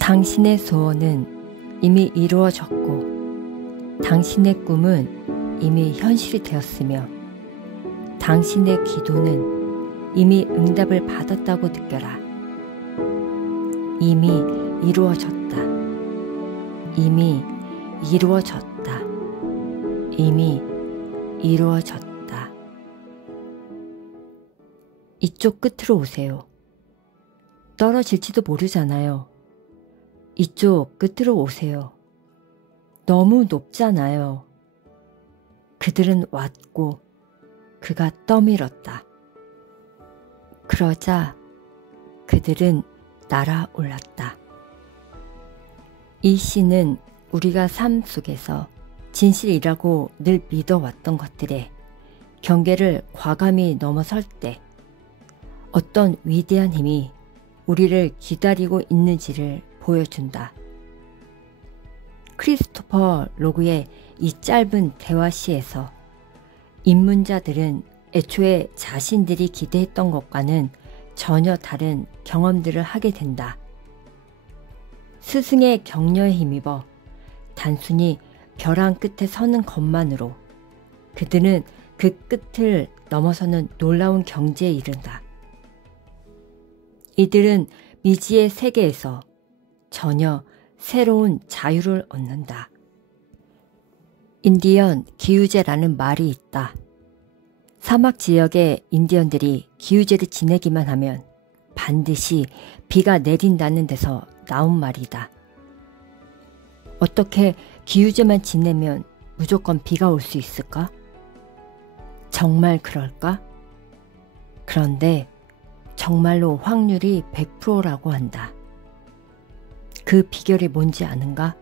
당신의 소원은 이미 이루어졌고 당신의 꿈은 이미 현실이 되었으며 당신의 기도는 이미 응답을 받았다고 느껴라. 이미 이루어졌다. 이미 이루어졌다. 이미 이루어졌다. 이쪽 끝으로 오세요. 떨어질지도 모르잖아요. 이쪽 끝으로 오세요. 너무 높잖아요. 그들은 왔고 그가 떠밀었다. 그러자 그들은 날아올랐다. 이 시는 우리가 삶 속에서 진실이라고 늘 믿어왔던 것들의 경계를 과감히 넘어설 때 어떤 위대한 힘이 우리를 기다리고 있는지를 보여준다. 크리스토퍼 로그의 이 짧은 대화시에서 입문자들은 애초에 자신들이 기대했던 것과는 전혀 다른 경험들을 하게 된다. 스승의 격려에 힘입어 단순히 벼랑 끝에 서는 것만으로 그들은 그 끝을 넘어서는 놀라운 경지에 이른다. 이들은 미지의 세계에서 전혀 새로운 자유를 얻는다. 인디언 기우제라는 말이 있다. 사막 지역의 인디언들이 기우제를 지내기만 하면 반드시 비가 내린다는 데서 나온 말이다. 어떻게 기우제만 지내면 무조건 비가 올 수 있을까? 정말 그럴까? 그런데 정말로 확률이 100%라고 한다. 그 비결이 뭔지 아는가?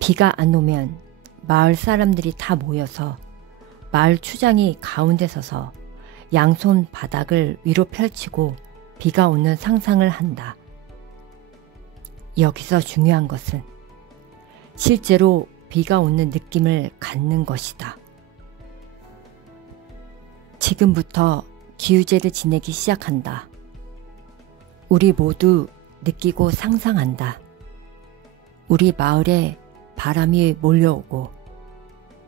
비가 안 오면 마을 사람들이 다 모여서 마을 추장이 가운데 서서 양손 바닥을 위로 펼치고 비가 오는 상상을 한다. 여기서 중요한 것은 실제로 비가 오는 느낌을 갖는 것이다. 지금부터 기우제를 지내기 시작한다. 우리 모두 느끼고 상상한다. 우리 마을에 바람이 몰려오고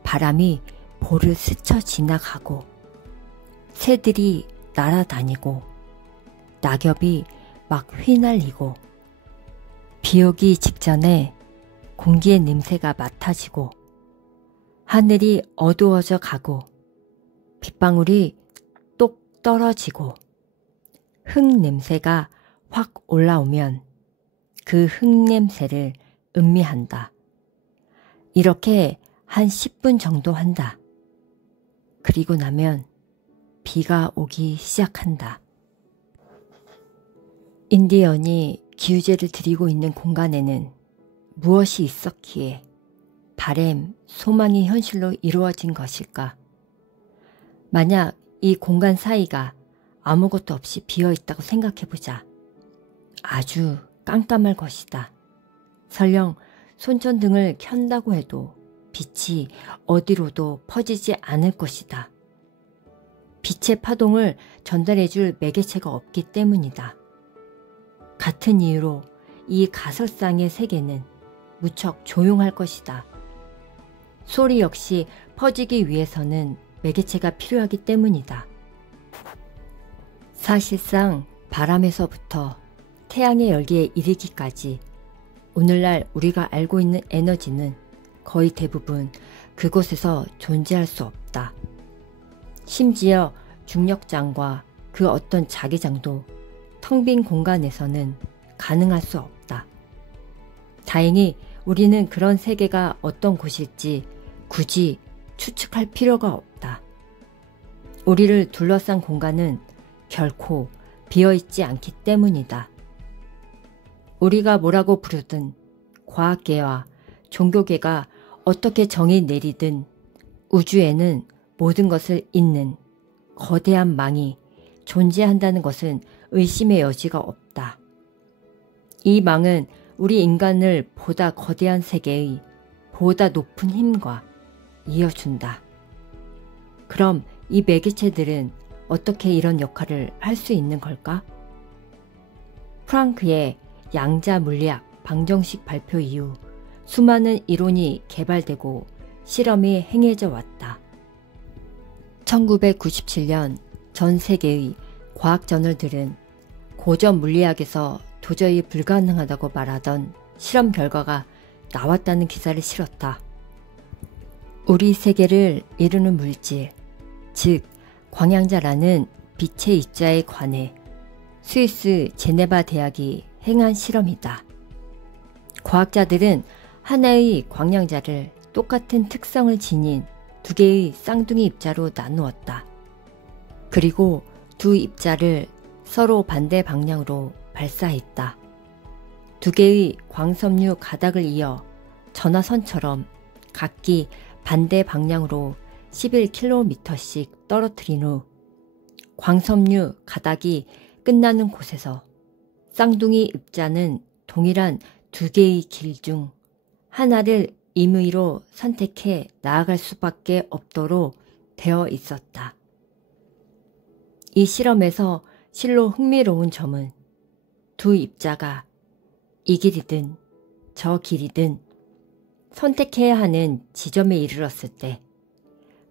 바람이 볼을 스쳐 지나가고 새들이 날아다니고 낙엽이 막 휘날리고 비 오기 직전에 공기의 냄새가 맡아지고 하늘이 어두워져 가고 빗방울이 똑 떨어지고 흙 냄새가 확 올라오면 그 흙 냄새를 음미한다. 이렇게 한 10분 정도 한다. 그리고 나면 비가 오기 시작한다. 인디언이 기우제를 드리고 있는 공간에는 무엇이 있었기에 바램, 소망이 현실로 이루어진 것일까? 만약 이 공간 사이가 아무것도 없이 비어있다고 생각해보자. 아주 깜깜할 것이다. 설령 손전등을 켠다고 해도 빛이 어디로도 퍼지지 않을 것이다. 빛의 파동을 전달해줄 매개체가 없기 때문이다. 같은 이유로 이 가설상의 세계는 무척 조용할 것이다. 소리 역시 퍼지기 위해서는 매개체가 필요하기 때문이다. 사실상 바람에서부터 태양의 열기에 이르기까지 오늘날 우리가 알고 있는 에너지는 거의 대부분 그곳에서 존재할 수 없다. 심지어 중력장과 그 어떤 자기장도 텅 빈 공간에서는 가능할 수 없다. 다행히 우리는 그런 세계가 어떤 곳일지 굳이 추측할 필요가 없다. 우리를 둘러싼 공간은 결코 비어있지 않기 때문이다. 우리가 뭐라고 부르든 과학계와 종교계가 어떻게 정의 내리든 우주에는 모든 것을 잇는 거대한 망이 존재한다는 것은 의심의 여지가 없다. 이 망은 우리 인간을 보다 거대한 세계의 보다 높은 힘과 이어준다. 그럼 이 매개체들은 어떻게 이런 역할을 할 수 있는 걸까? 프랑크의 양자 물리학 방정식 발표 이후 수많은 이론이 개발되고 실험이 행해져 왔다. 1997년 전 세계의 과학 저널들은 고전 물리학에서 도저히 불가능하다고 말하던 실험 결과가 나왔다는 기사를 실었다. 우리 세계를 이루는 물질, 즉 광양자라는 빛의 입자에 관해 스위스 제네바 대학이 행한 실험이다. 과학자들은 하나의 광양자를 똑같은 특성을 지닌 두 개의 쌍둥이 입자로 나누었다. 그리고 두 입자를 서로 반대 방향으로 발사했다. 두 개의 광섬유 가닥을 이어 전화선처럼 각기 반대 방향으로 11km씩 떨어뜨린 후 광섬유 가닥이 끝나는 곳에서 쌍둥이 입자는 동일한 두 개의 길 중 하나를 임의로 선택해 나아갈 수밖에 없도록 되어 있었다. 이 실험에서 실로 흥미로운 점은 두 입자가 이 길이든 저 길이든 선택해야 하는 지점에 이르렀을 때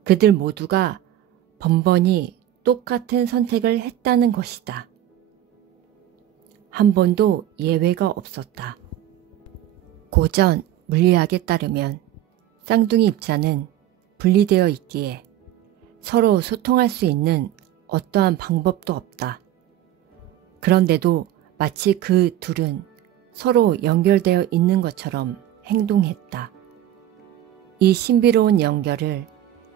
그들 모두가 번번이 똑같은 선택을 했다는 것이다. 한 번도 예외가 없었다. 고전 물리학에 따르면 쌍둥이 입자는 분리되어 있기에 서로 소통할 수 있는 어떠한 방법도 없다. 그런데도 마치 그 둘은 서로 연결되어 있는 것처럼 행동했다. 이 신비로운 연결을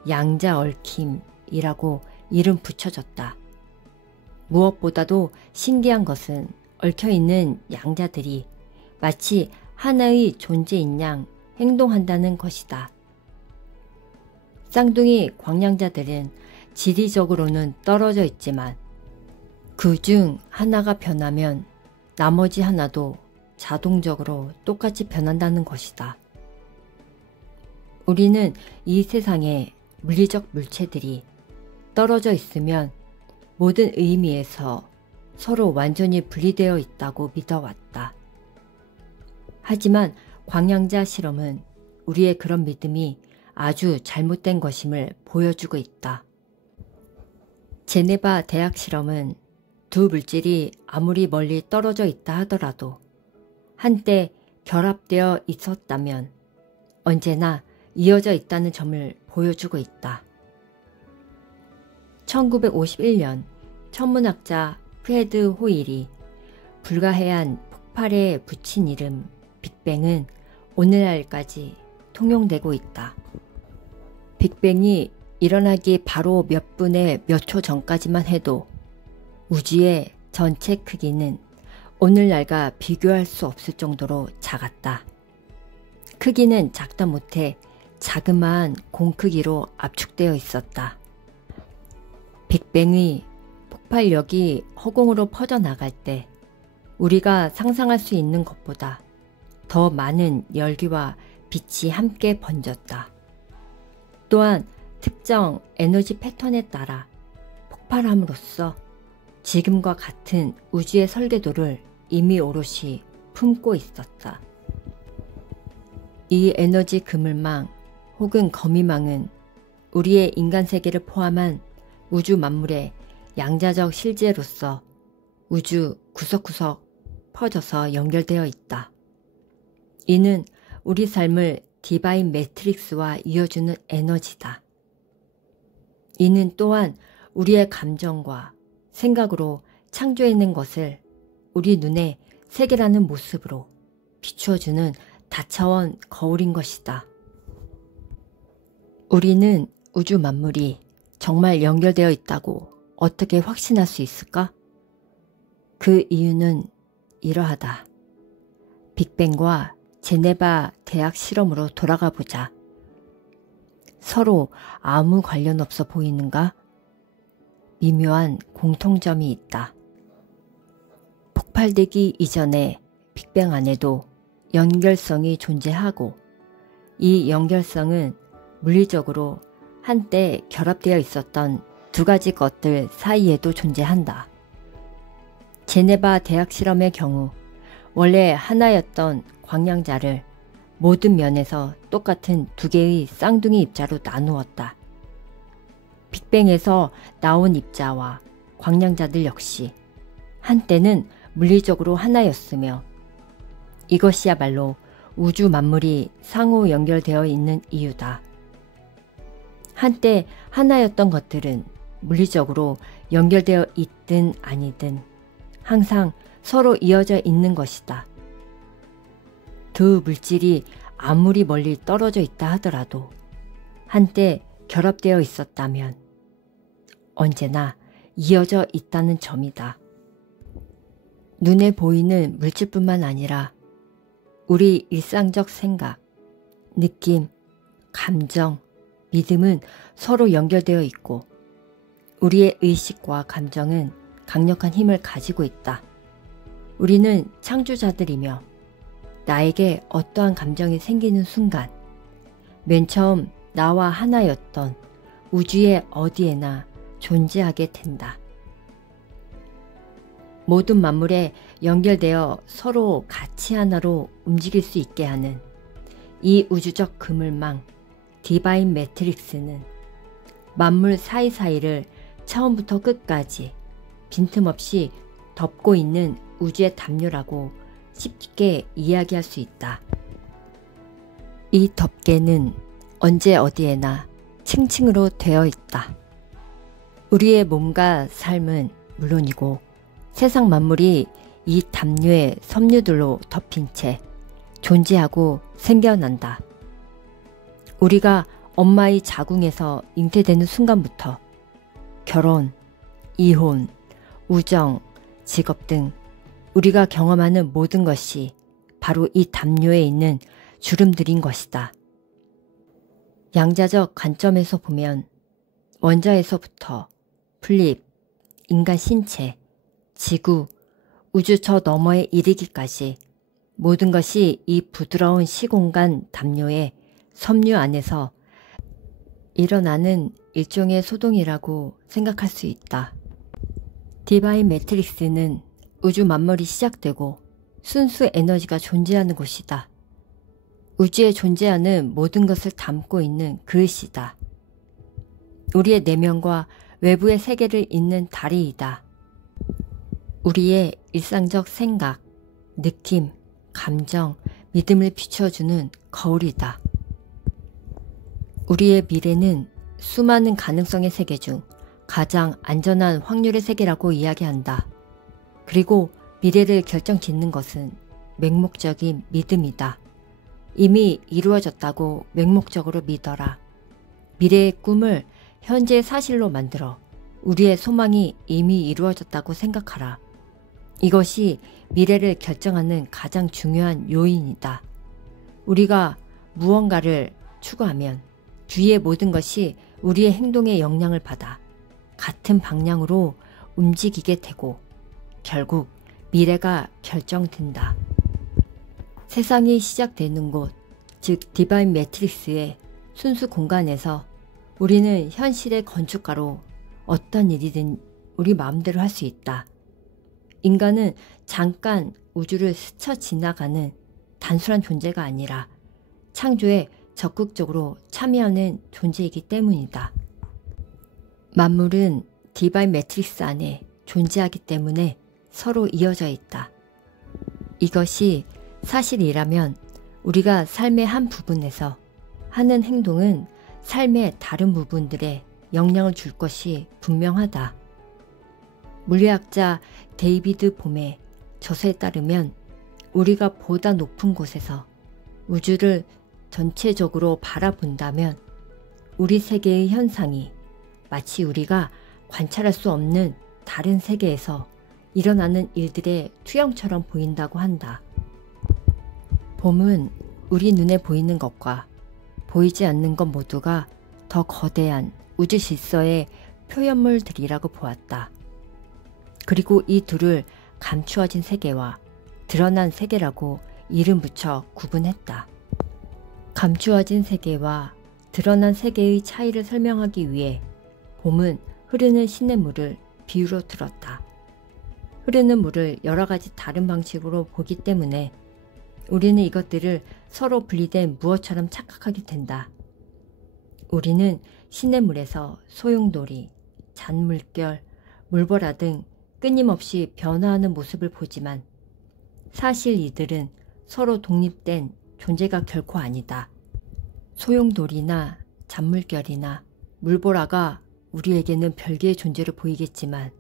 양자 얽힘이라고 이름 붙여졌다. 무엇보다도 신기한 것은 얽혀있는 양자들이 마치 하나의 존재인 양 행동한다는 것이다. 쌍둥이 광양자들은 지리적으로는 떨어져 있지만 그 중 하나가 변하면 나머지 하나도 자동적으로 똑같이 변한다는 것이다. 우리는 이 세상에 물리적 물체들이 떨어져 있으면 모든 의미에서 서로 완전히 분리되어 있다고 믿어왔다. 하지만 광양자 실험은 우리의 그런 믿음이 아주 잘못된 것임을 보여주고 있다. 제네바 대학 실험은 두 물질이 아무리 멀리 떨어져 있다 하더라도 한때 결합되어 있었다면 언제나 이어져 있다는 점을 보여주고 있다. 1951년 천문학자 프레드 호일이 불가해안 폭발에 붙인 이름 빅뱅은 오늘날까지 통용되고 있다. 빅뱅이 일어나기 바로 몇 분의 몇 초 전까지만 해도 우주의 전체 크기는 오늘날과 비교할 수 없을 정도로 작았다. 크기는 작다 못해 자그마한 공 크기로 압축되어 있었다. 빅뱅의 폭발력이 허공으로 퍼져나갈 때 우리가 상상할 수 있는 것보다 더 많은 열기와 빛이 함께 번졌다. 또한 특정 에너지 패턴에 따라 폭발함으로써 지금과 같은 우주의 설계도를 이미 오롯이 품고 있었다. 이 에너지 그물망 혹은 거미망은 우리의 인간 세계를 포함한 우주 만물의 양자적 실제로서 우주 구석구석 퍼져서 연결되어 있다. 이는 우리 삶을 디바인 매트릭스와 이어주는 에너지다. 이는 또한 우리의 감정과 생각으로 창조해낸 것을 우리 눈에 세계라는 모습으로 비추어주는 다차원 거울인 것이다. 우리는 우주 만물이 정말 연결되어 있다고 어떻게 확신할 수 있을까? 그 이유는 이러하다. 빅뱅과 제네바 대학 실험으로 돌아가 보자. 서로 아무 관련 없어 보이는가? 미묘한 공통점이 있다. 폭발되기 이전에 빅뱅 안에도 연결성이 존재하고 이 연결성은 물리적으로 한때 결합되어 있었던 두 가지 것들 사이에도 존재한다. 제네바 대학 실험의 경우 원래 하나였던 광량자를 모든 면에서 똑같은 두 개의 쌍둥이 입자로 나누었다. 빅뱅에서 나온 입자와 광량자들 역시 한때는 물리적으로 하나였으며 이것이야말로 우주 만물이 상호 연결되어 있는 이유다. 한때 하나였던 것들은 물리적으로 연결되어 있든 아니든 항상 서로 이어져 있는 것이다. 두 물질이 아무리 멀리 떨어져 있다 하더라도 한때 결합되어 있었다면 언제나 이어져 있다는 점이다. 눈에 보이는 물질뿐만 아니라 우리 일상적 생각, 느낌, 감정, 믿음은 서로 연결되어 있고 우리의 의식과 감정은 강력한 힘을 가지고 있다. 우리는 창조자들이며 나에게 어떠한 감정이 생기는 순간 맨 처음 나와 하나였던 우주의 어디에나 존재하게 된다. 모든 만물에 연결되어 서로 같이 하나로 움직일 수 있게 하는 이 우주적 그물망 디바인 매트릭스는 만물 사이사이를 처음부터 끝까지 빈틈없이 덮고 있는 우주의 담요라고 쉽게 이야기할 수 있다. 이 덮개는 언제 어디에나 층층으로 되어 있다. 우리의 몸과 삶은 물론이고 세상 만물이 이 담요의 섬유들로 덮인 채 존재하고 생겨난다. 우리가 엄마의 자궁에서 잉태되는 순간부터 결혼, 이혼, 우정, 직업 등 우리가 경험하는 모든 것이 바로 이 담요에 있는 주름들인 것이다. 양자적 관점에서 보면 원자에서부터 플립, 인간 신체, 지구, 우주 저 너머에 이르기까지 모든 것이 이 부드러운 시공간 담요의 섬유 안에서 일어나는 일종의 소동이라고 생각할 수 있다. 디바인 매트릭스는 우주 만물이 시작되고 순수 에너지가 존재하는 곳이다. 우주에 존재하는 모든 것을 담고 있는 그릇이다. 우리의 내면과 외부의 세계를 잇는 다리이다. 우리의 일상적 생각, 느낌, 감정, 믿음을 비춰주는 거울이다. 우리의 미래는 수많은 가능성의 세계 중 가장 안전한 확률의 세계라고 이야기한다. 그리고 미래를 결정짓는 것은 맹목적인 믿음이다. 이미 이루어졌다고 맹목적으로 믿어라. 미래의 꿈을 현재의 사실로 만들어 우리의 소망이 이미 이루어졌다고 생각하라. 이것이 미래를 결정하는 가장 중요한 요인이다. 우리가 무언가를 추구하면 주위의 모든 것이 우리의 행동에 영향을 받아 같은 방향으로 움직이게 되고 결국 미래가 결정된다. 세상이 시작되는 곳, 즉 디바인 매트릭스의 순수 공간에서 우리는 현실의 건축가로 어떤 일이든 우리 마음대로 할 수 있다. 인간은 잠깐 우주를 스쳐 지나가는 단순한 존재가 아니라 창조에 적극적으로 참여하는 존재이기 때문이다. 만물은 디바인 매트릭스 안에 존재하기 때문에 서로 이어져 있다. 이것이 사실이라면 우리가 삶의 한 부분에서 하는 행동은 삶의 다른 부분들에 영향을 줄 것이 분명하다. 물리학자 데이비드 봄의 저서에 따르면 우리가 보다 높은 곳에서 우주를 전체적으로 바라본다면 우리 세계의 현상이 마치 우리가 관찰할 수 없는 다른 세계에서 일어나는 일들의 투영처럼 보인다고 한다. 봄은 우리 눈에 보이는 것과 보이지 않는 것 모두가 더 거대한 우주 질서의 표현물들이라고 보았다. 그리고 이 둘을 감추어진 세계와 드러난 세계라고 이름 붙여 구분했다. 감추어진 세계와 드러난 세계의 차이를 설명하기 위해 봄은 흐르는 시냇물을 비유로 들었다. 흐르는 물을 여러 가지 다른 방식으로 보기 때문에 우리는 이것들을 서로 분리된 무엇처럼 착각하게 된다. 우리는 시냇물에서 소용돌이, 잔물결, 물보라 등 끊임없이 변화하는 모습을 보지만 사실 이들은 서로 독립된 존재가 결코 아니다. 소용돌이나 잔물결이나 물보라가 우리에게는 별개의 존재로 보이겠지만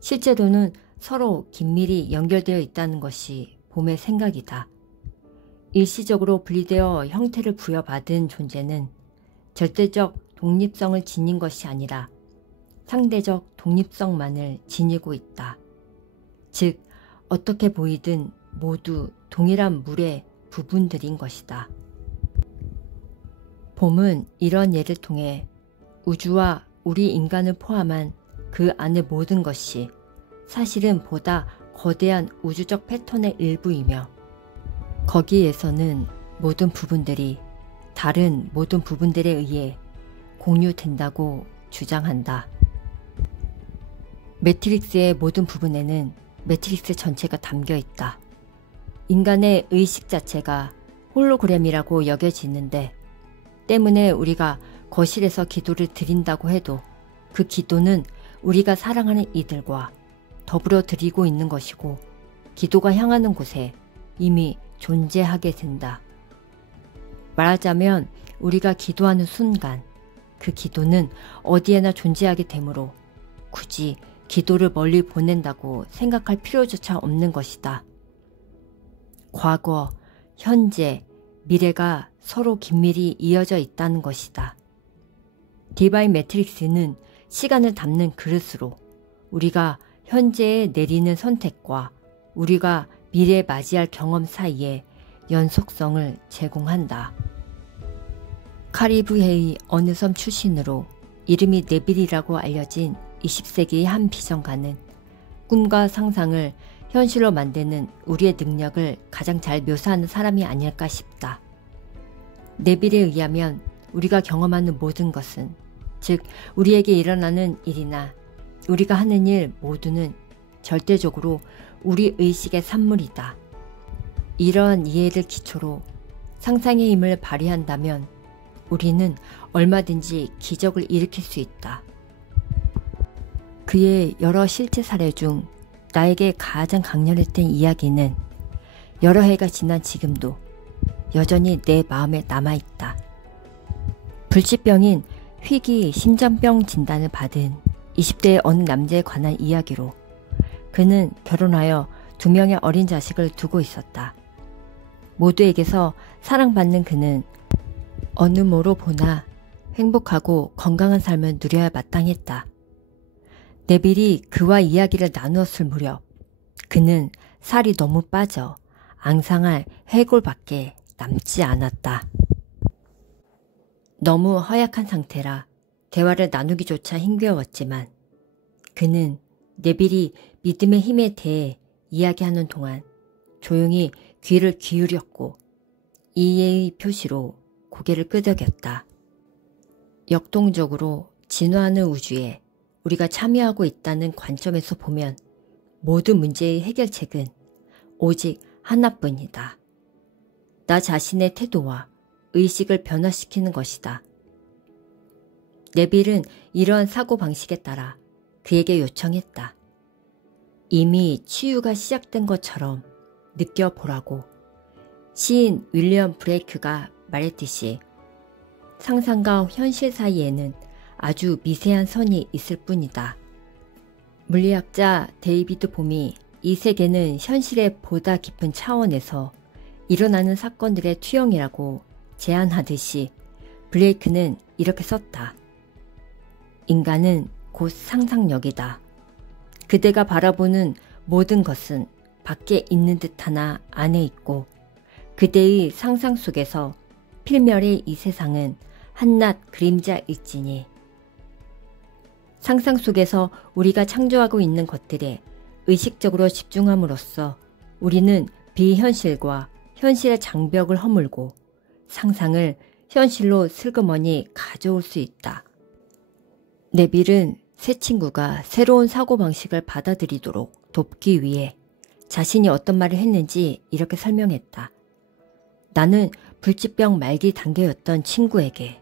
실제로는 서로 긴밀히 연결되어 있다는 것이 봄의 생각이다. 일시적으로 분리되어 형태를 부여받은 존재는 절대적 독립성을 지닌 것이 아니라 상대적 독립성만을 지니고 있다. 즉, 어떻게 보이든 모두 동일한 물의 부분들인 것이다. 봄은 이런 예를 통해 우주와 우리 인간을 포함한 그 안의 모든 것이 사실은 보다 거대한 우주적 패턴의 일부이며 거기에서는 모든 부분들이 다른 모든 부분들에 의해 공유된다고 주장한다. 매트릭스의 모든 부분에는 매트릭스 전체가 담겨 있다. 인간의 의식 자체가 홀로그램이라고 여겨지는데 때문에 우리가 거실에서 기도를 드린다고 해도 그 기도는 우리가 사랑하는 이들과 더불어 드리고 있는 것이고 기도가 향하는 곳에 이미 존재하게 된다. 말하자면 우리가 기도하는 순간 그 기도는 어디에나 존재하게 되므로 굳이 기도를 멀리 보낸다고 생각할 필요조차 없는 것이다. 과거, 현재, 미래가 서로 긴밀히 이어져 있다는 것이다. 디바인 매트릭스는 시간을 담는 그릇으로 우리가 현재에 내리는 선택과 우리가 미래에 맞이할 경험 사이에 연속성을 제공한다. 카리브해의 어느 섬 출신으로 이름이 네빌이라고 알려진 20세기의 한 비전가는 꿈과 상상을 현실로 만드는 우리의 능력을 가장 잘 묘사하는 사람이 아닐까 싶다. 네빌에 의하면 우리가 경험하는 모든 것은, 즉 우리에게 일어나는 일이나 우리가 하는 일 모두는 절대적으로 우리 의식의 산물이다. 이러한 이해를 기초로 상상의 힘을 발휘한다면 우리는 얼마든지 기적을 일으킬 수 있다. 그의 여러 실제 사례 중 나에게 가장 강렬했던 이야기는 여러 해가 지난 지금도 여전히 내 마음에 남아있다. 불치병인 희귀 심장병 진단을 받은 20대의 어느 남자에 관한 이야기로 그는 결혼하여 2명의 어린 자식을 두고 있었다. 모두에게서 사랑받는 그는 어느 모로 보나 행복하고 건강한 삶을 누려야 마땅했다. 네빌이 그와 이야기를 나누었을 무렵 그는 살이 너무 빠져 앙상할 해골밖에 남지 않았다. 너무 허약한 상태라 대화를 나누기조차 힘겨웠지만 그는 네빌이 믿음의 힘에 대해 이야기하는 동안 조용히 귀를 기울였고 이해의 표시로 고개를 끄덕였다. 역동적으로 진화하는 우주에 우리가 참여하고 있다는 관점에서 보면 모든 문제의 해결책은 오직 하나뿐이다. 나 자신의 태도와 의식을 변화시키는 것이다. 네빌은 이러한 사고방식에 따라 그에게 요청했다. 이미 치유가 시작된 것처럼 느껴보라고. 시인 윌리엄 브레이크가 말했듯이 상상과 현실 사이에는 아주 미세한 선이 있을 뿐이다. 물리학자 데이비드 봄이 이 세계는 현실의 보다 깊은 차원에서 일어나는 사건들의 투영이라고 제안하듯이 블레이크는 이렇게 썼다. 인간은 곧 상상력이다. 그대가 바라보는 모든 것은 밖에 있는 듯하나 안에 있고 그대의 상상 속에서 필멸의 이 세상은 한낱 그림자일지니. 상상 속에서 우리가 창조하고 있는 것들에 의식적으로 집중함으로써 우리는 비현실과 현실의 장벽을 허물고 상상을 현실로 슬그머니 가져올 수 있다. 네빌은 새 친구가 새로운 사고방식을 받아들이도록 돕기 위해 자신이 어떤 말을 했는지 이렇게 설명했다. 나는 불치병 말기 단계였던 친구에게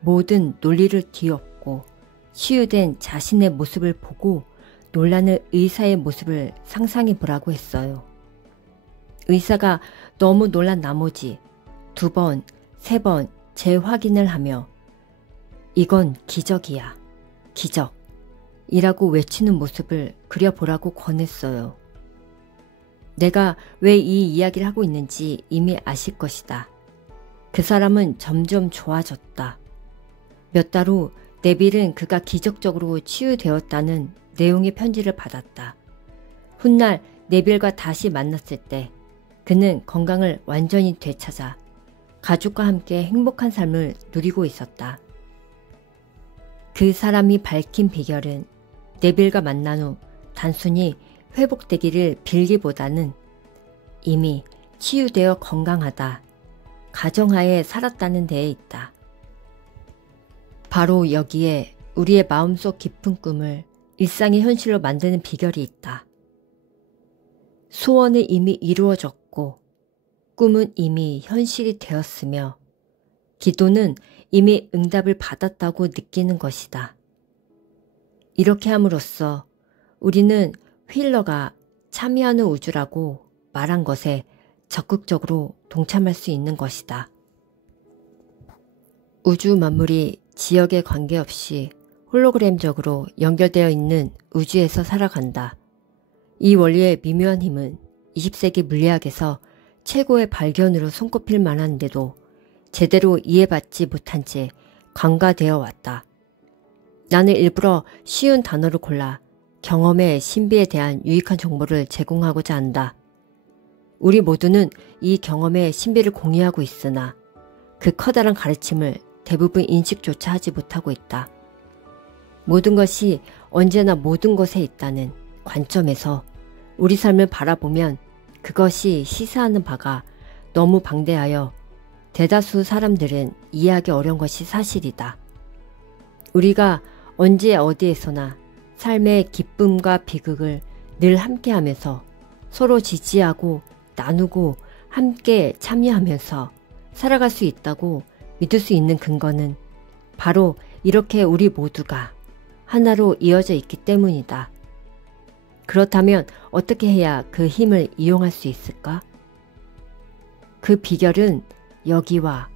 모든 논리를 뒤엎고 치유된 자신의 모습을 보고 놀라는 의사의 모습을 상상해 보라고 했어요. 의사가 너무 놀란 나머지 2번, 3번 재확인을 하며 이건 기적이야. 기적. 이라고 외치는 모습을 그려보라고 권했어요. 내가 왜 이 이야기를 하고 있는지 이미 아실 것이다. 그 사람은 점점 좋아졌다. 몇 달 후 네빌은 그가 기적적으로 치유되었다는 내용의 편지를 받았다. 훗날 네빌과 다시 만났을 때 그는 건강을 완전히 되찾아 가족과 함께 행복한 삶을 누리고 있었다. 그 사람이 밝힌 비결은 네빌과 만난 후 단순히 회복되기를 빌기보다는 이미 치유되어 건강하다, 가정하에 살았다는 데에 있다. 바로 여기에 우리의 마음속 깊은 꿈을 일상의 현실로 만드는 비결이 있다. 소원은 이미 이루어졌고 꿈은 이미 현실이 되었으며 기도는 이미 응답을 받았다고 느끼는 것이다. 이렇게 함으로써 우리는 휠러가 참여하는 우주라고 말한 것에 적극적으로 동참할 수 있는 것이다. 우주 만물이 지역에 관계없이 홀로그램적으로 연결되어 있는 우주에서 살아간다. 이 원리의 미묘한 힘은 20세기 물리학에서 최고의 발견으로 손꼽힐 만한데도 제대로 이해받지 못한 채 간과되어 왔다. 나는 일부러 쉬운 단어를 골라 경험의 신비에 대한 유익한 정보를 제공하고자 한다. 우리 모두는 이 경험의 신비를 공유하고 있으나 그 커다란 가르침을 대부분 인식조차 하지 못하고 있다. 모든 것이 언제나 모든 것에 있다는 관점에서 우리 삶을 바라보면 그것이 시사하는 바가 너무 방대하여 대다수 사람들은 이해하기 어려운 것이 사실이다. 우리가 언제 어디에서나 삶의 기쁨과 비극을 늘 함께하면서 서로 지지하고 나누고 함께 참여하면서 살아갈 수 있다고 믿을 수 있는 근거는 바로 이렇게 우리 모두가 하나로 이어져 있기 때문이다. 그렇다면 어떻게 해야 그 힘을 이용할 수 있을까? 그 비결은 여기와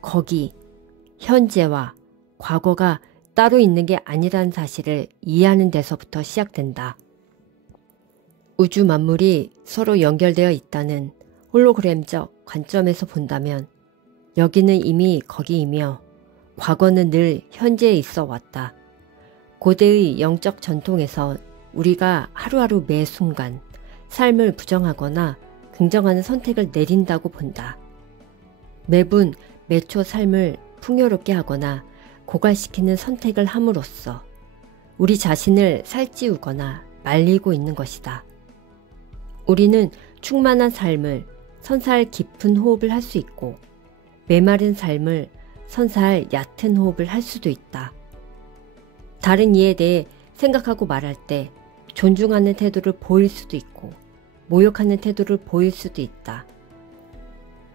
거기, 현재와 과거가 따로 있는 게 아니라는 사실을 이해하는 데서부터 시작된다. 우주 만물이 서로 연결되어 있다는 홀로그램적 관점에서 본다면 여기는 이미 거기이며 과거는 늘 현재에 있어 왔다. 고대의 영적 전통에서 우리가 하루하루 매 순간 삶을 부정하거나 긍정하는 선택을 내린다고 본다. 매분 매초 삶을 풍요롭게 하거나 고갈시키는 선택을 함으로써 우리 자신을 살찌우거나 말리고 있는 것이다. 우리는 충만한 삶을 선사할 깊은 호흡을 할 수 있고 메마른 삶을 선사할 얕은 호흡을 할 수도 있다. 다른 이에 대해 생각하고 말할 때 존중하는 태도를 보일 수도 있고 모욕하는 태도를 보일 수도 있다.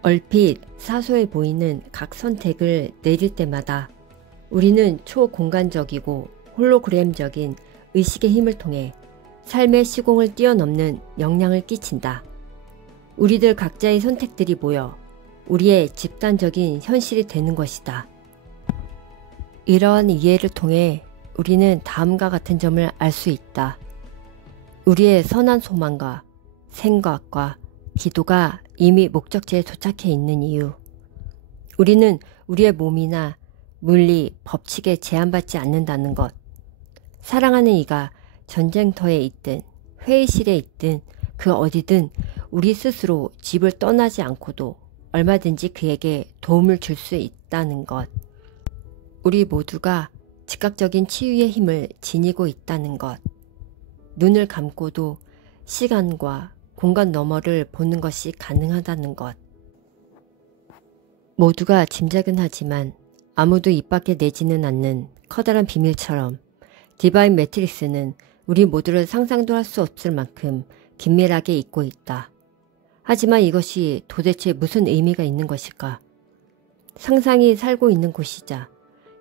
얼핏 사소해 보이는 각 선택을 내릴 때마다 우리는 초공간적이고 홀로그램적인 의식의 힘을 통해 삶의 시공을 뛰어넘는 영향을 끼친다. 우리들 각자의 선택들이 모여 우리의 집단적인 현실이 되는 것이다. 이러한 이해를 통해 우리는 다음과 같은 점을 알 수 있다. 우리의 선한 소망과 생각과 기도가 이미 목적지에 도착해 있는 이유. 우리는 우리의 몸이나 물리, 법칙에 제한받지 않는다는 것. 사랑하는 이가 전쟁터에 있든 회의실에 있든 그 어디든 우리 스스로 집을 떠나지 않고도 얼마든지 그에게 도움을 줄 수 있다는 것. 우리 모두가 즉각적인 치유의 힘을 지니고 있다는 것. 눈을 감고도 시간과 공간 너머를 보는 것이 가능하다는 것. 모두가 짐작은 하지만 아무도 입 밖에 내지는 않는 커다란 비밀처럼 디바인 매트릭스는 우리 모두를 상상도 할 수 없을 만큼 긴밀하게 잇고 있다. 하지만 이것이 도대체 무슨 의미가 있는 것일까? 상상이 살고 있는 곳이자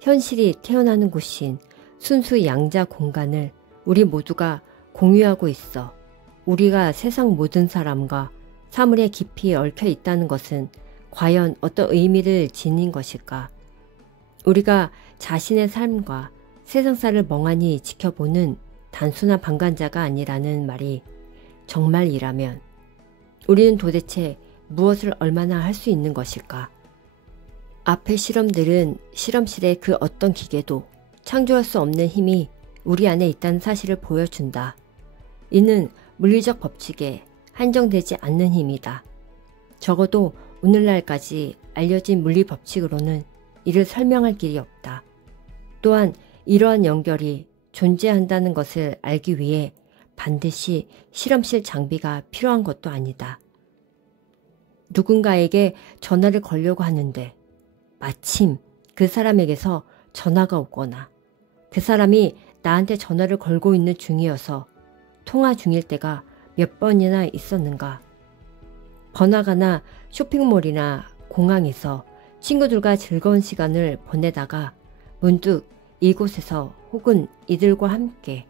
현실이 태어나는 곳인 순수 양자 공간을 우리 모두가 공유하고 있어 우리가 세상 모든 사람과 사물에 깊이 얽혀 있다는 것은 과연 어떤 의미를 지닌 것일까? 우리가 자신의 삶과 세상사를 멍하니 지켜보는 단순한 방관자가 아니라는 말이 정말이라면 우리는 도대체 무엇을 얼마나 할 수 있는 것일까? 앞의 실험들은 실험실의 그 어떤 기계도 창조할 수 없는 힘이 우리 안에 있다는 사실을 보여준다. 이는 물리적 법칙에 한정되지 않는 힘이다. 적어도 오늘날까지 알려진 물리 법칙으로는 이를 설명할 길이 없다. 또한 이러한 연결이 존재한다는 것을 알기 위해 반드시 실험실 장비가 필요한 것도 아니다. 누군가에게 전화를 걸려고 하는데 마침 그 사람에게서 전화가 오거나 그 사람이 나한테 전화를 걸고 있는 중이어서 통화 중일 때가 몇 번이나 있었는가. 번화가나 쇼핑몰이나 공항에서 친구들과 즐거운 시간을 보내다가 문득 이곳에서 혹은 이들과 함께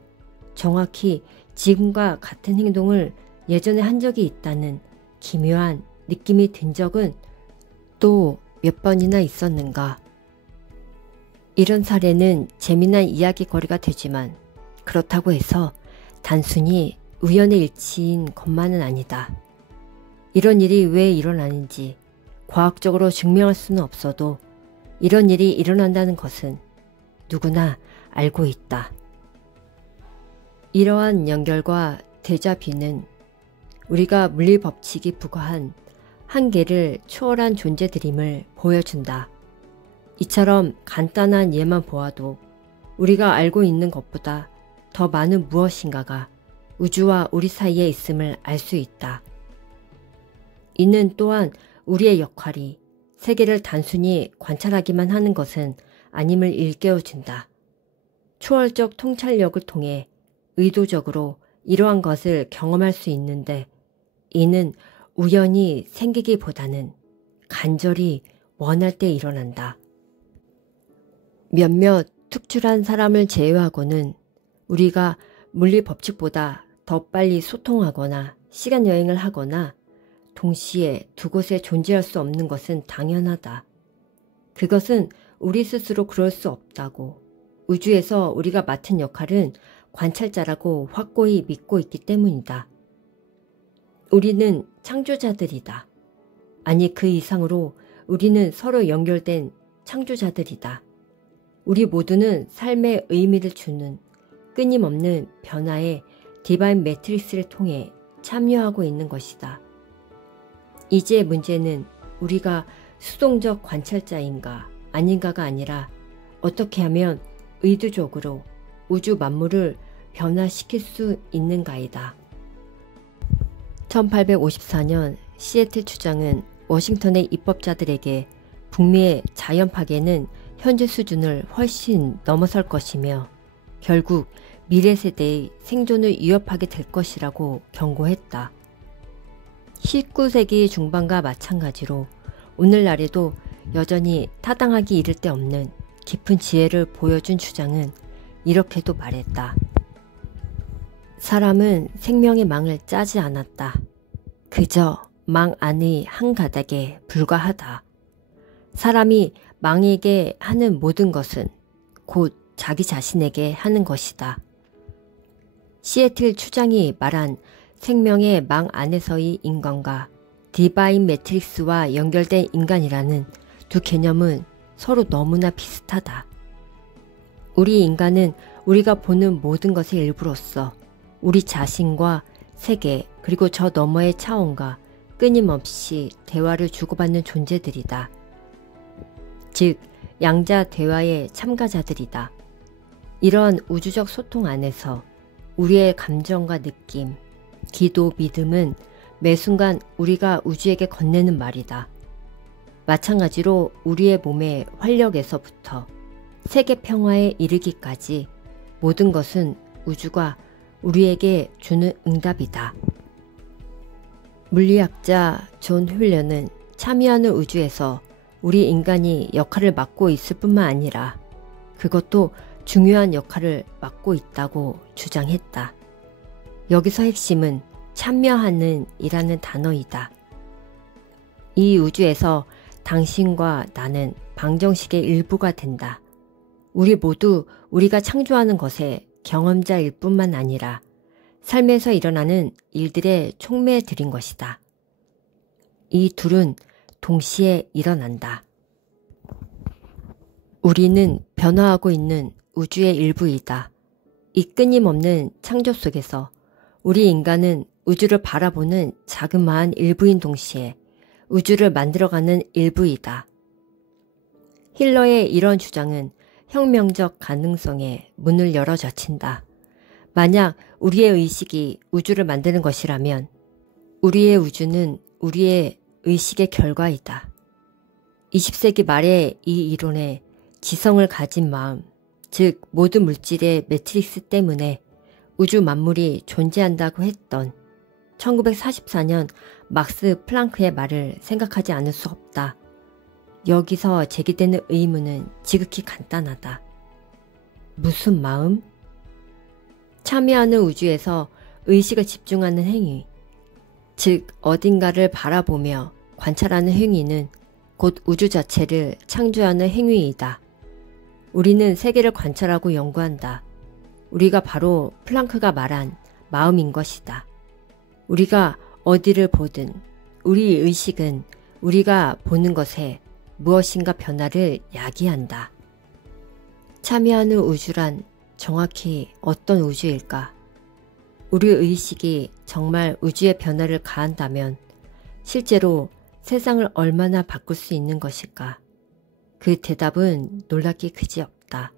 정확히 지금과 같은 행동을 예전에 한 적이 있다는 기묘한 느낌이 든 적은 또 몇 번이나 있었는가. 이런 사례는 재미난 이야기거리가 되지만 그렇다고 해서 단순히 우연의 일치인 것만은 아니다. 이런 일이 왜 일어나는지 과학적으로 증명할 수는 없어도 이런 일이 일어난다는 것은 누구나 알고 있다. 이러한 연결과 데자뷰는 우리가 물리 법칙이 부과한 한계를 초월한 존재들임을 보여준다. 이처럼 간단한 예만 보아도 우리가 알고 있는 것보다 더 많은 무엇인가가 우주와 우리 사이에 있음을 알 수 있다. 이는 또한 우리의 역할이 세계를 단순히 관찰하기만 하는 것은 아님을 일깨워준다. 초월적 통찰력을 통해 의도적으로 이러한 것을 경험할 수 있는데 이는 우연히 생기기보다는 간절히 원할 때 일어난다. 몇몇 특출한 사람을 제외하고는 우리가 물리 법칙보다 더 빨리 소통하거나 시간 여행을 하거나 동시에 두 곳에 존재할 수 없는 것은 당연하다. 그것은 우리 스스로 그럴 수 없다고 우주에서 우리가 맡은 역할은 관찰자라고 확고히 믿고 있기 때문이다. 우리는 창조자들이다. 아니 그 이상으로 우리는 서로 연결된 창조자들이다. 우리 모두는 삶에 의미를 주는 끊임없는 변화의 디바인 매트릭스를 통해 참여하고 있는 것이다. 이제 문제는 우리가 수동적 관찰자인가 아닌가가 아니라 어떻게 하면 의도적으로 우주 만물을 변화시킬 수 있는가이다. 1854년 시애틀 추장은 워싱턴의 입법자들에게 북미의 자연 파괴는 현재 수준을 훨씬 넘어설 것이며 결국 미래 세대의 생존을 위협하게 될 것이라고 경고했다. 19세기 중반과 마찬가지로 오늘날에도 여전히 타당하기 이를 데 없는 깊은 지혜를 보여준 주장은 이렇게도 말했다. 사람은 생명의 망을 짜지 않았다. 그저 망 안의 한 가닥에 불과하다. 사람이 망에게 하는 모든 것은 곧 자기 자신에게 하는 것이다. 시애틀 추장이 말한 생명의 망 안에서의 인간과 디바인 매트릭스와 연결된 인간이라는 두 개념은 서로 너무나 비슷하다. 우리 인간은 우리가 보는 모든 것의 일부로서 우리 자신과 세계 그리고 저 너머의 차원과 끊임없이 대화를 주고받는 존재들이다. 즉 양자 대화의 참가자들이다. 이러한 우주적 소통 안에서 우리의 감정과 느낌, 기도, 믿음은 매 순간 우리가 우주에게 건네는 말이다. 마찬가지로 우리의 몸의 활력에서부터 세계 평화에 이르기까지 모든 것은 우주가 우리에게 주는 응답이다. 물리학자 존 휠러는 참여하는 우주에서 우리 인간이 역할을 맡고 있을 뿐만 아니라 그것도 중요한 역할을 맡고 있다고 주장했다. 여기서 핵심은 참여하는 이라는 단어이다. 이 우주에서 당신과 나는 방정식의 일부가 된다. 우리 모두 우리가 창조하는 것의 경험자일 뿐만 아니라 삶에서 일어나는 일들의 촉매들인 것이다. 이 둘은 동시에 일어난다. 우리는 변화하고 있는 우주의 일부이다. 이 끊임없는 창조 속에서 우리 인간은 우주를 바라보는 자그마한 일부인 동시에 우주를 만들어가는 일부이다. 힐러의 이런 주장은 혁명적 가능성에 문을 열어 젖힌다. 만약 우리의 의식이 우주를 만드는 것이라면 우리의 우주는 우리의 의식의 결과이다. 20세기 말에 이 이론에 지성을 가진 마음, 즉 모든 물질의 매트릭스 때문에 우주 만물이 존재한다고 했던 1944년 막스 플랑크의 말을 생각하지 않을 수 없다. 여기서 제기되는 의문은 지극히 간단하다. 무슨 마음? 참여하는 우주에서 의식을 집중하는 행위, 즉 어딘가를 바라보며 관찰하는 행위는 곧 우주 자체를 창조하는 행위이다. 우리는 세계를 관찰하고 연구한다. 우리가 바로 플랑크가 말한 마음인 것이다. 우리가 어디를 보든 우리 의식은 우리가 보는 것에 무엇인가 변화를 야기한다. 참여하는 우주란 정확히 어떤 우주일까? 우리 의식이 정말 우주의 변화를 가한다면 실제로 세상을 얼마나 바꿀 수 있는 것일까? 그 대답은 놀랍기 그지없다.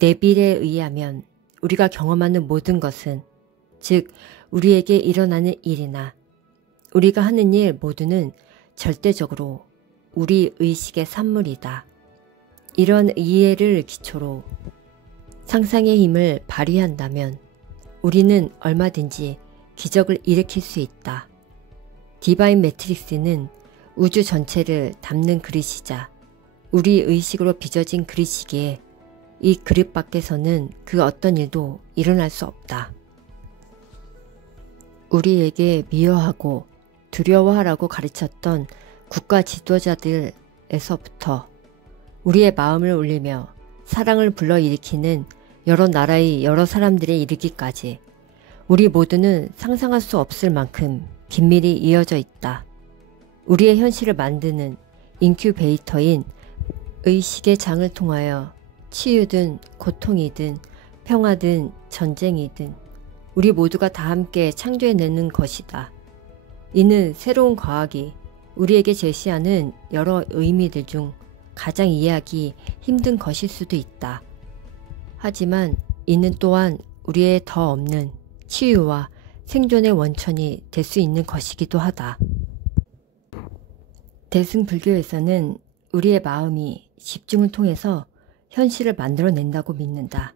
네빌에 의하면 우리가 경험하는 모든 것은, 즉 우리에게 일어나는 일이나 우리가 하는 일 모두는 절대적으로 우리 의식의 산물이다. 이런 이해를 기초로 상상의 힘을 발휘한다면 우리는 얼마든지 기적을 일으킬 수 있다. 디바인 매트릭스는 우주 전체를 담는 그릇이자 우리 의식으로 빚어진 그릇이기에 이 그릇 밖에서는 그 어떤 일도 일어날 수 없다. 우리에게 미워하고 두려워하라고 가르쳤던 국가 지도자들에서부터 우리의 마음을 울리며 사랑을 불러일으키는 여러 나라의 여러 사람들에 이르기까지 우리 모두는 상상할 수 없을 만큼 긴밀히 이어져 있다. 우리의 현실을 만드는 인큐베이터인 의식의 장을 통하여 치유든 고통이든 평화든 전쟁이든 우리 모두가 다 함께 창조해내는 것이다. 이는 새로운 과학이 우리에게 제시하는 여러 의미들 중 가장 이해하기 힘든 것일 수도 있다. 하지만 이는 또한 우리의 더 없는 치유와 생존의 원천이 될 수 있는 것이기도 하다. 대승불교에서는 우리의 마음이 집중을 통해서 현실을 만들어낸다고 믿는다.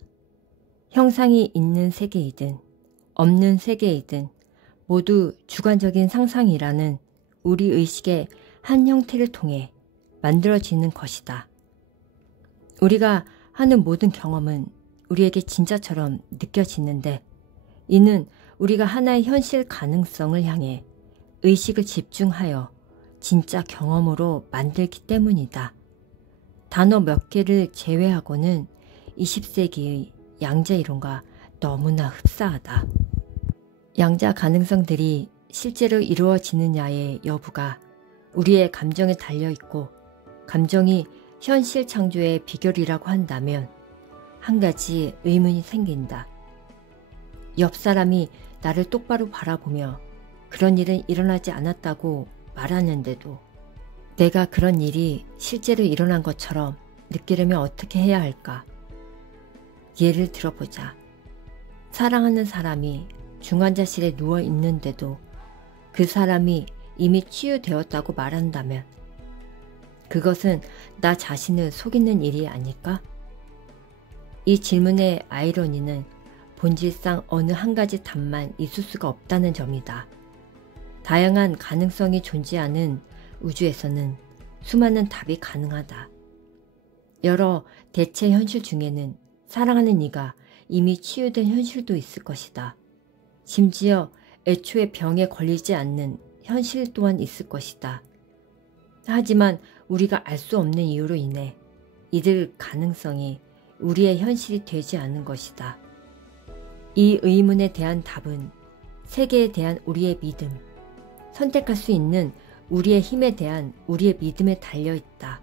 형상이 있는 세계이든 없는 세계이든 모두 주관적인 상상이라는 우리 의식의 한 형태를 통해 만들어지는 것이다. 우리가 하는 모든 경험은 우리에게 진짜처럼 느껴지는데 이는 우리가 하나의 현실 가능성을 향해 의식을 집중하여 진짜 경험으로 만들기 때문이다. 단어 몇 개를 제외하고는 20세기의 양자 이론과 너무나 흡사하다. 양자 가능성들이 실제로 이루어지느냐의 여부가 우리의 감정에 달려있고 감정이 현실 창조의 비결이라고 한다면 한 가지 의문이 생긴다. 옆 사람이 나를 똑바로 바라보며 그런 일은 일어나지 않았다고 말하는데도 내가 그런 일이 실제로 일어난 것처럼 느끼려면 어떻게 해야 할까? 예를 들어보자. 사랑하는 사람이 중환자실에 누워 있는데도 그 사람이 이미 치유되었다고 말한다면 그것은 나 자신을 속이는 일이 아닐까? 이 질문의 아이러니는 본질상 어느 한 가지 답만 있을 수가 없다는 점이다. 다양한 가능성이 존재하는 우주에서는 수많은 답이 가능하다. 여러 대체 현실 중에는 사랑하는 이가 이미 치유된 현실도 있을 것이다. 심지어 애초에 병에 걸리지 않는 현실 또한 있을 것이다. 하지만 우리가 알 수 없는 이유로 인해 이들 가능성이 우리의 현실이 되지 않는 것이다. 이 의문에 대한 답은 세계에 대한 우리의 믿음, 선택할 수 있는 우리의 힘에 대한 우리의 믿음에 달려있다.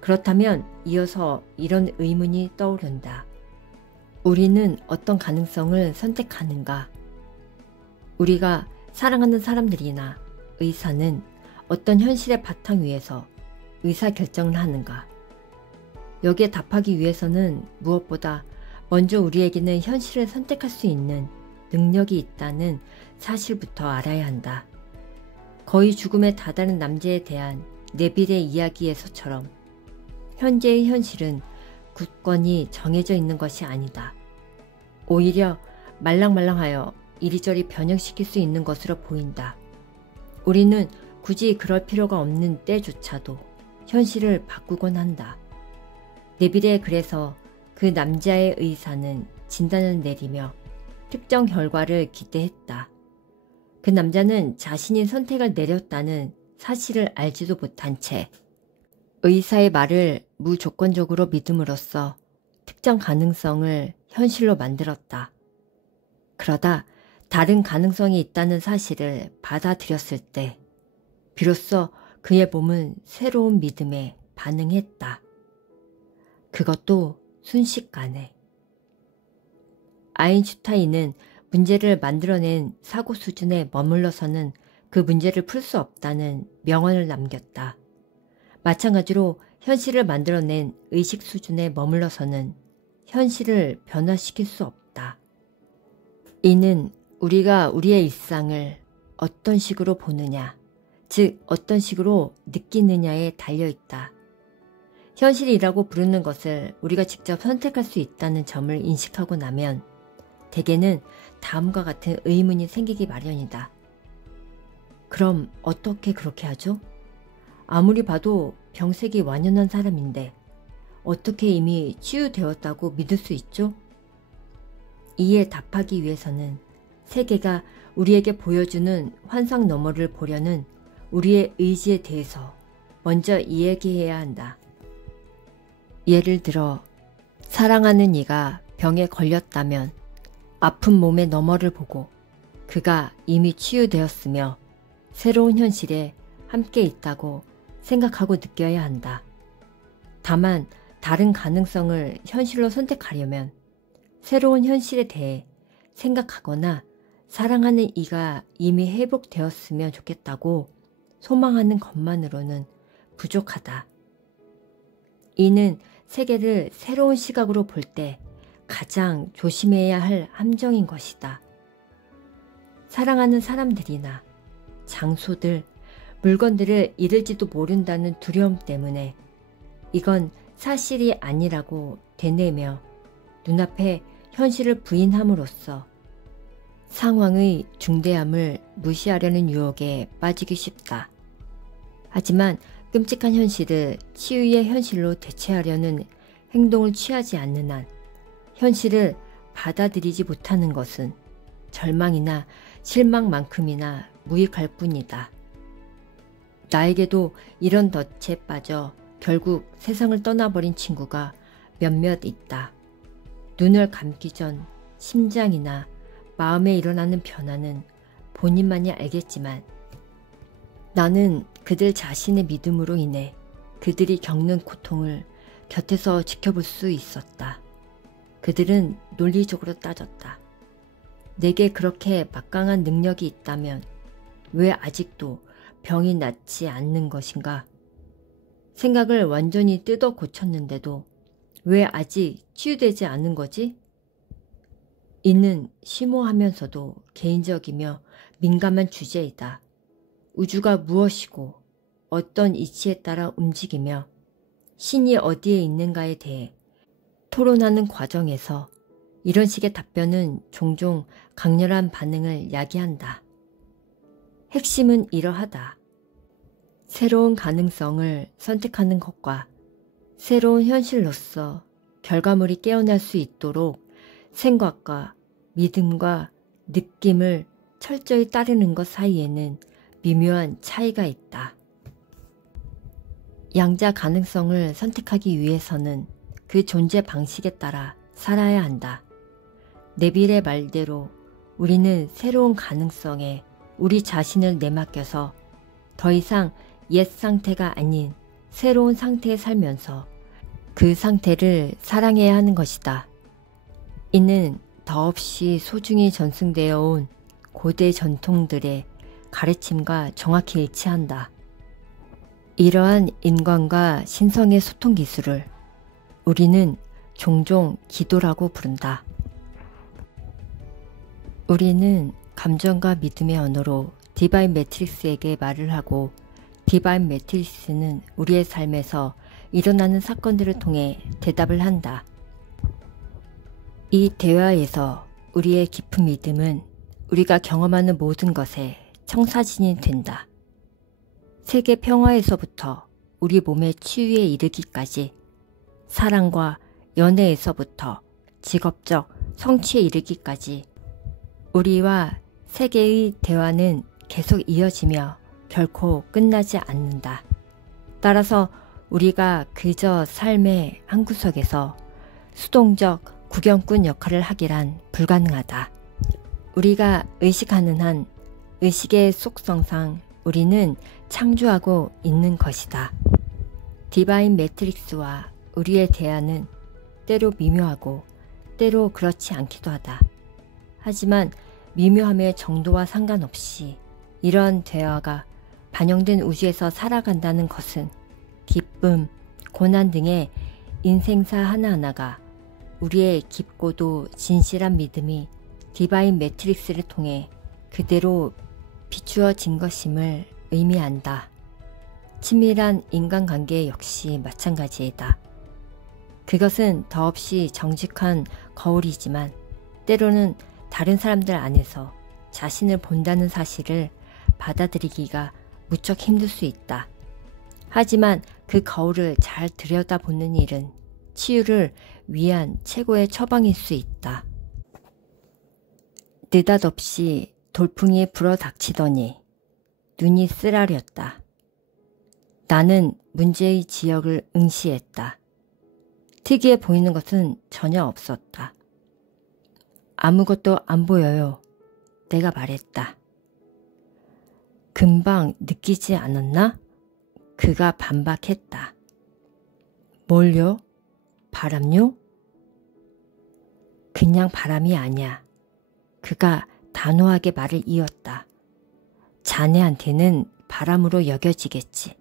그렇다면 이어서 이런 의문이 떠오른다. 우리는 어떤 가능성을 선택하는가? 우리가 사랑하는 사람들이나 의사는 어떤 현실의 바탕 위에서 의사결정을 하는가? 여기에 답하기 위해서는 무엇보다 먼저 우리에게는 현실을 선택할 수 있는 능력이 있다는 사실부터 알아야 한다. 거의 죽음에 다다른 남자에 대한 네빌의 이야기에서처럼 현재의 현실은 굳건히 정해져 있는 것이 아니다. 오히려 말랑말랑하여 이리저리 변형시킬 수 있는 것으로 보인다. 우리는 굳이 그럴 필요가 없는 때조차도 현실을 바꾸곤 한다. 네빌의 그래서 그 남자의 의사는 진단을 내리며 특정 결과를 기대했다. 그 남자는 자신이 선택을 내렸다는 사실을 알지도 못한 채 의사의 말을 무조건적으로 믿음으로써 특정 가능성을 현실로 만들었다. 그러다 다른 가능성이 있다는 사실을 받아들였을 때 비로소 그의 몸은 새로운 믿음에 반응했다. 그것도 순식간에. 아인슈타인은 문제를 만들어낸 사고 수준에 머물러서는 그 문제를 풀 수 없다는 명언을 남겼다. 마찬가지로 현실을 만들어낸 의식 수준에 머물러서는 현실을 변화시킬 수 없다. 이는 우리가 우리의 일상을 어떤 식으로 보느냐, 즉 어떤 식으로 느끼느냐에 달려있다. 현실이라고 부르는 것을 우리가 직접 선택할 수 있다는 점을 인식하고 나면 대개는 다음과 같은 의문이 생기기 마련이다. 그럼 어떻게 그렇게 하죠? 아무리 봐도 병색이 완연한 사람인데 어떻게 이미 치유되었다고 믿을 수 있죠? 이에 답하기 위해서는 세계가 우리에게 보여주는 환상 너머를 보려는 우리의 의지에 대해서 먼저 이야기해야 한다. 예를 들어 사랑하는 이가 병에 걸렸다면 아픈 몸의 너머를 보고 그가 이미 치유되었으며 새로운 현실에 함께 있다고 생각하고 느껴야 한다. 다만 다른 가능성을 현실로 선택하려면 새로운 현실에 대해 생각하거나 사랑하는 이가 이미 회복되었으면 좋겠다고 소망하는 것만으로는 부족하다. 이는 세계를 새로운 시각으로 볼 때 가장 조심해야 할 함정인 것이다. 사랑하는 사람들이나 장소들, 물건들을 잃을지도 모른다는 두려움 때문에 이건 사실이 아니라고 되뇌며 눈앞에 현실을 부인함으로써 상황의 중대함을 무시하려는 유혹에 빠지기 쉽다. 하지만 끔찍한 현실을 치유의 현실로 대체하려는 행동을 취하지 않는 한 현실을 받아들이지 못하는 것은 절망이나 실망만큼이나 무익할 뿐이다. 나에게도 이런 덫에 빠져 결국 세상을 떠나버린 친구가 몇몇 있다. 눈을 감기 전 심장이나 마음에 일어나는 변화는 본인만이 알겠지만 나는 그들 자신의 믿음으로 인해 그들이 겪는 고통을 곁에서 지켜볼 수 있었다. 그들은 논리적으로 따졌다. 내게 그렇게 막강한 능력이 있다면 왜 아직도 병이 낫지 않는 것인가? 생각을 완전히 뜯어 고쳤는데도 왜 아직 치유되지 않은 거지? 이는 심오하면서도 개인적이며 민감한 주제이다. 우주가 무엇이고 어떤 이치에 따라 움직이며 신이 어디에 있는가에 대해 토론하는 과정에서 이런 식의 답변은 종종 강렬한 반응을 야기한다. 핵심은 이러하다. 새로운 가능성을 선택하는 것과 새로운 현실로서 결과물이 깨어날 수 있도록 생각과 믿음과 느낌을 철저히 따르는 것 사이에는 미묘한 차이가 있다. 양자 가능성을 선택하기 위해서는 그 존재 방식에 따라 살아야 한다. 네빌의 말대로 우리는 새로운 가능성에 우리 자신을 내맡겨서 더 이상 옛 상태가 아닌 새로운 상태에 살면서 그 상태를 사랑해야 하는 것이다. 이는 더없이 소중히 전승되어 온 고대 전통들의 가르침과 정확히 일치한다. 이러한 인간과 신성의 소통 기술을 우리는 종종 기도라고 부른다. 우리는 감정과 믿음의 언어로 디바인 매트릭스에게 말을 하고 디바인 매트릭스는 우리의 삶에서 일어나는 사건들을 통해 대답을 한다. 이 대화에서 우리의 깊은 믿음은 우리가 경험하는 모든 것의 청사진이 된다. 세계 평화에서부터 우리 몸의 치유에 이르기까지, 사랑과 연애에서부터 직업적 성취에 이르기까지 우리와 세계의 대화는 계속 이어지며 결코 끝나지 않는다. 따라서 우리가 그저 삶의 한 구석에서 수동적 구경꾼 역할을 하기란 불가능하다. 우리가 의식하는 한 의식의 속성상 우리는 창조하고 있는 것이다. 디바인 매트릭스와 우리의 대화는 때로 미묘하고 때로 그렇지 않기도 하다. 하지만 미묘함의 정도와 상관없이 이러한 대화가 반영된 우주에서 살아간다는 것은 기쁨, 고난 등의 인생사 하나하나가 우리의 깊고도 진실한 믿음이 디바인 매트릭스를 통해 그대로 비추어진 것임을 의미한다. 친밀한 인간관계 역시 마찬가지이다. 그것은 더없이 정직한 거울이지만 때로는 다른 사람들 안에서 자신을 본다는 사실을 받아들이기가 무척 힘들 수 있다. 하지만 그 거울을 잘 들여다보는 일은 치유를 위한 최고의 처방일 수 있다. 느닷없이 돌풍이 불어닥치더니 눈이 쓰라렸다. 나는 문제의 지역을 응시했다. 특이해 보이는 것은 전혀 없었다. 아무것도 안 보여요. 내가 말했다. 금방 느끼지 않았나? 그가 반박했다. 뭘요? 바람요? 그냥 바람이 아니야. 그가 단호하게 말을 이었다. 자네한테는 바람으로 여겨지겠지.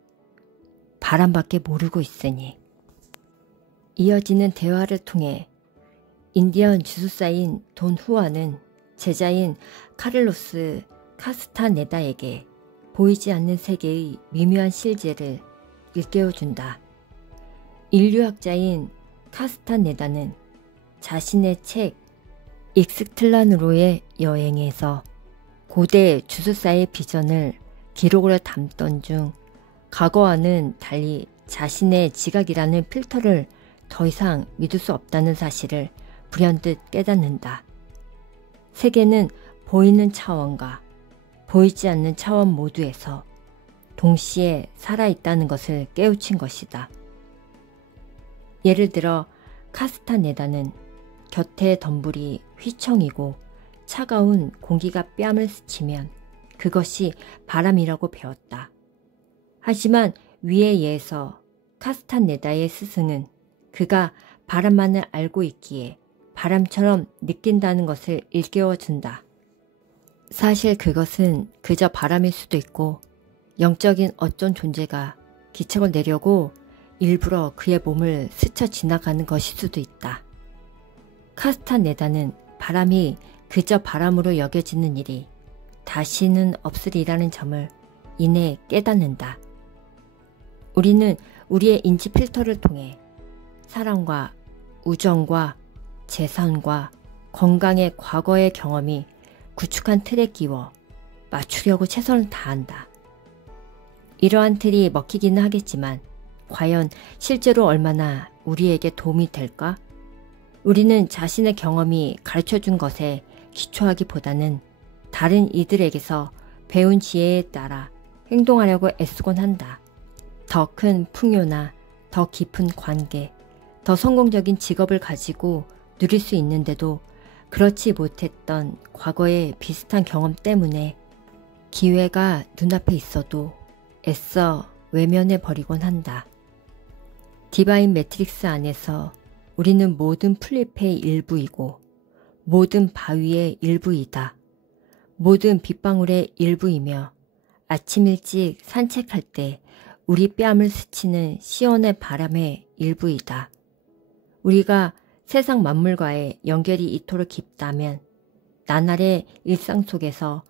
바람밖에 모르고 있으니. 이어지는 대화를 통해 인디언 주술사인 돈 후아는 제자인 카를로스 카스타네다에게 보이지 않는 세계의 미묘한 실제를 일깨워준다. 인류학자인 카스타네다는 자신의 책 익스틀란으로의 여행에서 고대 주술사의 비전을 기록으로 담던 중 과거와는 달리 자신의 지각이라는 필터를 더 이상 믿을 수 없다는 사실을 불현듯 깨닫는다. 세계는 보이는 차원과 보이지 않는 차원 모두에서 동시에 살아있다는 것을 깨우친 것이다. 예를 들어 카스타네다는 곁에 덤불이 휘청이고 차가운 공기가 뺨을 스치면 그것이 바람이라고 배웠다. 하지만 위에 의해서 카스타네다의 스승은 그가 바람만을 알고 있기에 바람처럼 느낀다는 것을 일깨워준다. 사실 그것은 그저 바람일 수도 있고 영적인 어떤 존재가 기척을 내려고 일부러 그의 몸을 스쳐 지나가는 것일 수도 있다. 카스타네다는 바람이 그저 바람으로 여겨지는 일이 다시는 없으리라는 점을 이내 깨닫는다. 우리는 우리의 인지 필터를 통해 사랑과 우정과 재산과 건강의 과거의 경험이 구축한 틀에 끼워 맞추려고 최선을 다한다. 이러한 틀이 먹히기는 하겠지만 과연 실제로 얼마나 우리에게 도움이 될까? 우리는 자신의 경험이 가르쳐준 것에 기초하기보다는 다른 이들에게서 배운 지혜에 따라 행동하려고 애쓰곤 한다. 더 큰 풍요나 더 깊은 관계, 더 성공적인 직업을 가지고 누릴 수 있는데도 그렇지 못했던 과거의 비슷한 경험 때문에 기회가 눈앞에 있어도 애써 외면해 버리곤 한다. 디바인 매트릭스 안에서 우리는 모든 플립의 일부이고 모든 바위의 일부이다. 모든 빗방울의 일부이며 아침 일찍 산책할 때 우리 뺨을 스치는 시원한 바람의 일부이다. 우리가 세상 만물과의 연결이 이토록 깊다면 나날의 일상 속에서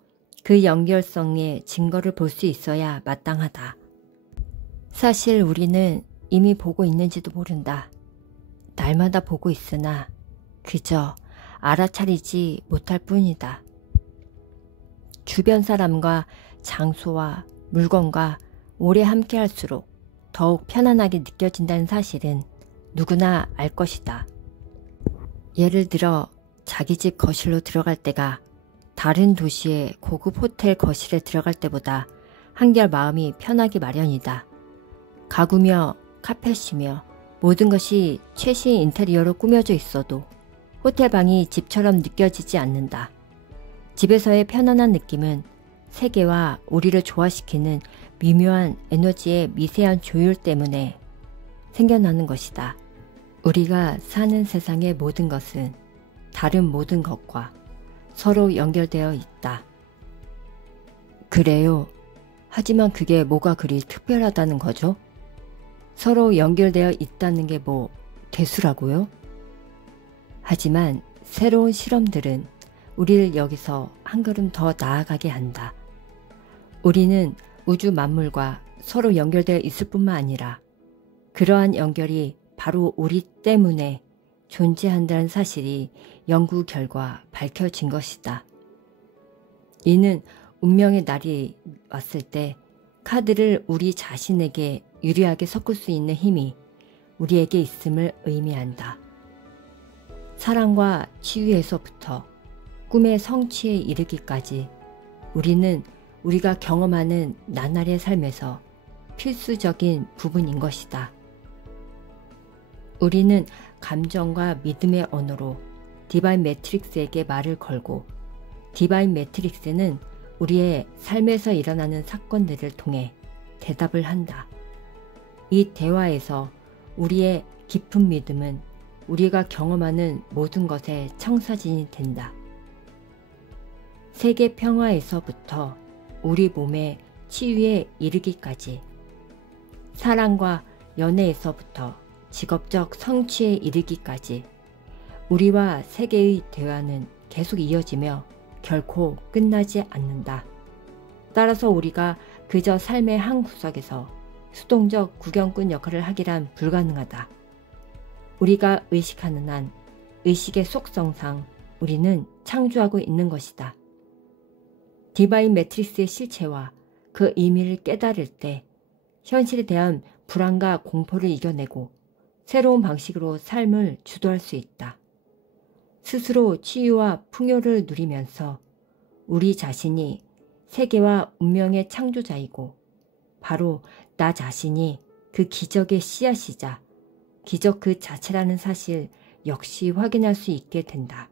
그 연결성의 증거를 볼 수 있어야 마땅하다. 사실 우리는 이미 보고 있는지도 모른다. 날마다 보고 있으나 그저 알아차리지 못할 뿐이다. 주변 사람과 장소와 물건과 오래 함께할수록 더욱 편안하게 느껴진다는 사실은 누구나 알 것이다. 예를 들어 자기 집 거실로 들어갈 때가 다른 도시의 고급 호텔 거실에 들어갈 때보다 한결 마음이 편하기 마련이다. 가구며 카펫이며 모든 것이 최신 인테리어로 꾸며져 있어도 호텔방이 집처럼 느껴지지 않는다. 집에서의 편안한 느낌은 세계와 우리를 조화시키는 미묘한 에너지의 미세한 조율 때문에 생겨나는 것이다. 우리가 사는 세상의 모든 것은 다른 모든 것과 서로 연결되어 있다. 그래요. 하지만 그게 뭐가 그리 특별하다는 거죠? 서로 연결되어 있다는 게 뭐 대수라고요? 하지만 새로운 실험들은 우리를 여기서 한 걸음 더 나아가게 한다. 우리는 우주 만물과 서로 연결되어 있을 뿐만 아니라 그러한 연결이 바로 우리 때문에 존재한다는 사실이 연구 결과 밝혀진 것이다. 이는 운명의 날이 왔을 때 카드를 우리 자신에게 유리하게 섞을 수 있는 힘이 우리에게 있음을 의미한다. 사랑과 치유에서부터 꿈의 성취에 이르기까지 우리는 우리가 경험하는 나날의 삶에서 필수적인 부분인 것이다. 우리는 감정과 믿음의 언어로 디바인 매트릭스에게 말을 걸고 디바인 매트릭스는 우리의 삶에서 일어나는 사건들을 통해 대답을 한다. 이 대화에서 우리의 깊은 믿음은 우리가 경험하는 모든 것의 청사진이 된다. 세계 평화에서부터 우리 몸의 치유에 이르기까지, 사랑과 연애에서부터 직업적 성취에 이르기까지 우리와 세계의 대화는 계속 이어지며 결코 끝나지 않는다. 따라서 우리가 그저 삶의 한 구석에서 수동적 구경꾼 역할을 하기란 불가능하다. 우리가 의식하는 한 의식의 속성상 우리는 창조하고 있는 것이다. 디바인 매트릭스의 실체와 그 의미를 깨달을 때 현실에 대한 불안과 공포를 이겨내고 새로운 방식으로 삶을 주도할 수 있다. 스스로 치유와 풍요를 누리면서 우리 자신이 세계와 운명의 창조자이고 바로 나 자신이 그 기적의 씨앗이자 기적 그 자체라는 사실 역시 확인할 수 있게 된다.